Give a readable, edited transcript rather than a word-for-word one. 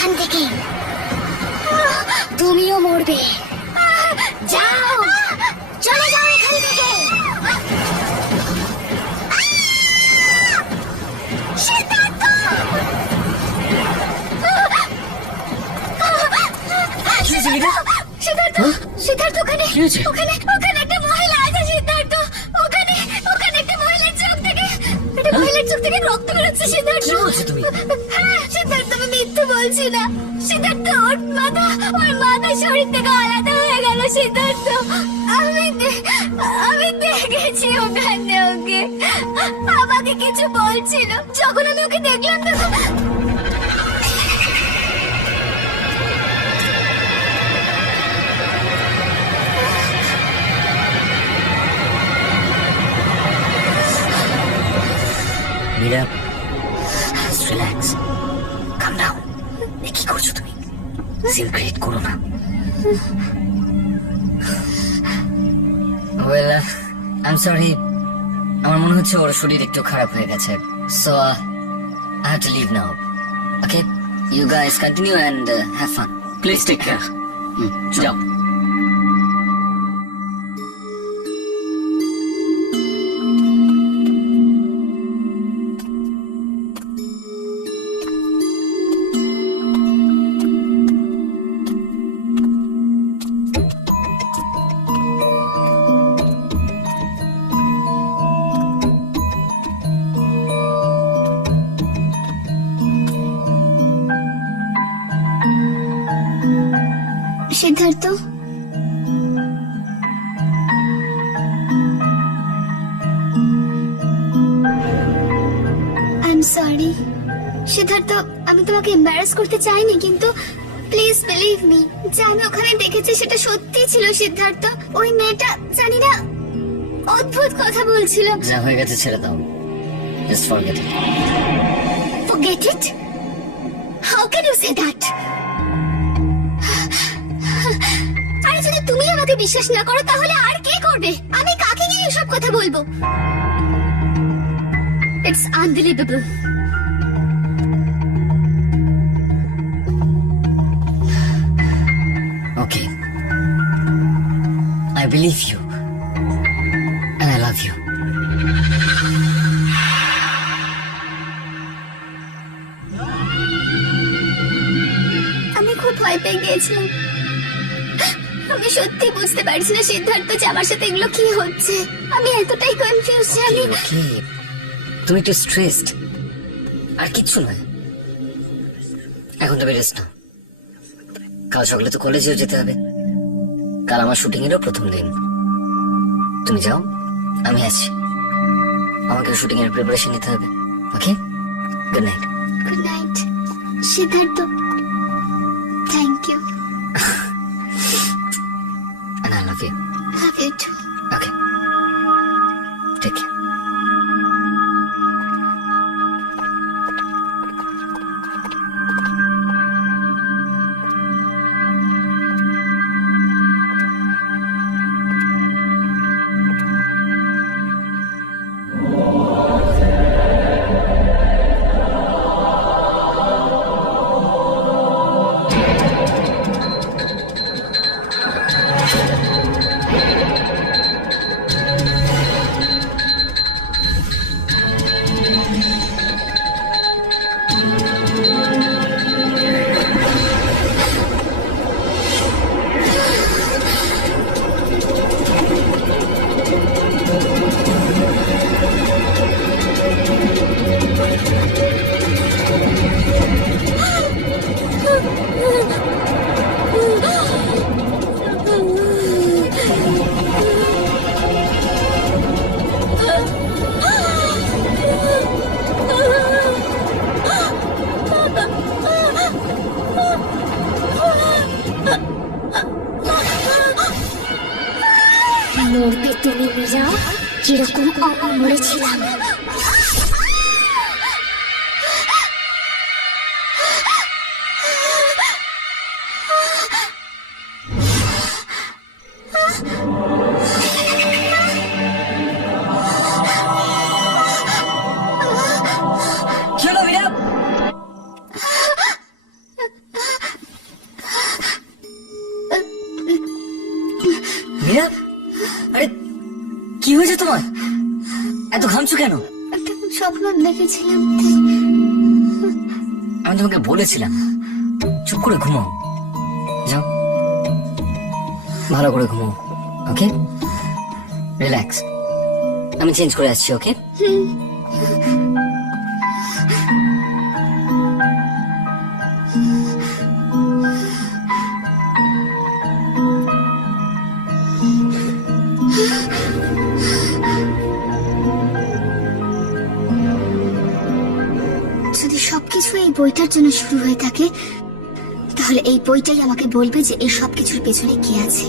এখান থেকে, তুমিও মরবে। যাও, চলে যাও এখান থেকে। সিদ্ধার্থ! সিদ্ধার্থ, সিদ্ধার্থ, ওখানে ওখানে ওখানে একটা মহিলা আছে। সিদ্ধার্থ, ওখানে ওখানে একটা মহিলার চোখ থেকে রক্ত বেরোচ্ছে। সিদ্ধার্থ, হ্যাঁ সিদ্ধার্থ, আমি মিথ্যে বলছি না। সিদ্ধার্থ, ওর মাথা শরীর থেকে আলাদা হয়ে গেল। সিদ্ধার্থ, আমি দেখেছি ওখানে ওকে, আমাকে কিছু বলছিল। যখন আমি ওকে দেখলাম তখন মীরা, রিল্যাক্স, কাম ডাউন। কি করছো তুমি? সিন ক্রিয়েট করো না। Well, I am sorry. আমার মনে হচ্ছে ওর শরীর একটু খারাপ হয়ে গেছে, so I have to leave now. Okay, you guys continue and have fun. Please take care. যাও। Siddharth, I am sorry. Siddharth, আমি তোমাকে এম্বারাস করতে চাইনি, কিন্তু প্লিজ বিলিভ মি, যে আমি ওখানে দেখেছি সেটা সত্যি ছিল। সিদ্ধার্থ, ওই মেয়েটা জানি না অদ্ভুত কথা বলছিল। যা হয়ে গেছে ছেড়ে দাও। Just forget it. Forget it? How can you say that? আরে যদি তুমি আমাকে বিশ্বাস না করো তাহলে আর কে করবে? আমি কাকে গিয়ে এসব কথা বলবো? It's unbelievable. Okay, I believe you and I love you. আমি খুব ভয় পেয়ে গিয়েছিলাম। আমি সত্যি বুঝতে পারছি না সিদ্ধার্থ যে আমার সাথে এগুলো কি হচ্ছে। আমি এতটাই কনফিউজ যে আমি Okay, তুমি একটু স্ট্রেসড, আর কিচ্ছু নয়। এখন তুমি রেস্ট নাও। কাল সকালে তো কলেজেও যেতে হবে। কাল আমার শুটিং এরও প্রথম দিন। তুমি যাও, আমি আছি। আমাকে শুটিং এর প্রিপারেশন নিতে হবে। Okay, good night. Good night Siddharth. Thank you. And I love you. Love you too. Okay, take care. মরবে তুমি মীরা, যেরকম আমি মরেছিলাম। স্বপ্ন দেখেছিলাম আমি তোমাকে বলেছিলাম চুপ করে ঘুমাও, যাও ভালো করে ঘুমাও। ওকে, রিল্যাক্স, আমি চেঞ্জ করে আসছি। ওকে, যদি সবকিছু এই বইটার জন্য শুরু হয়ে থাকে, তাহলে এই বইটাই আমাকে বলবে যে এই সবকিছুর পেছনে কে আছে।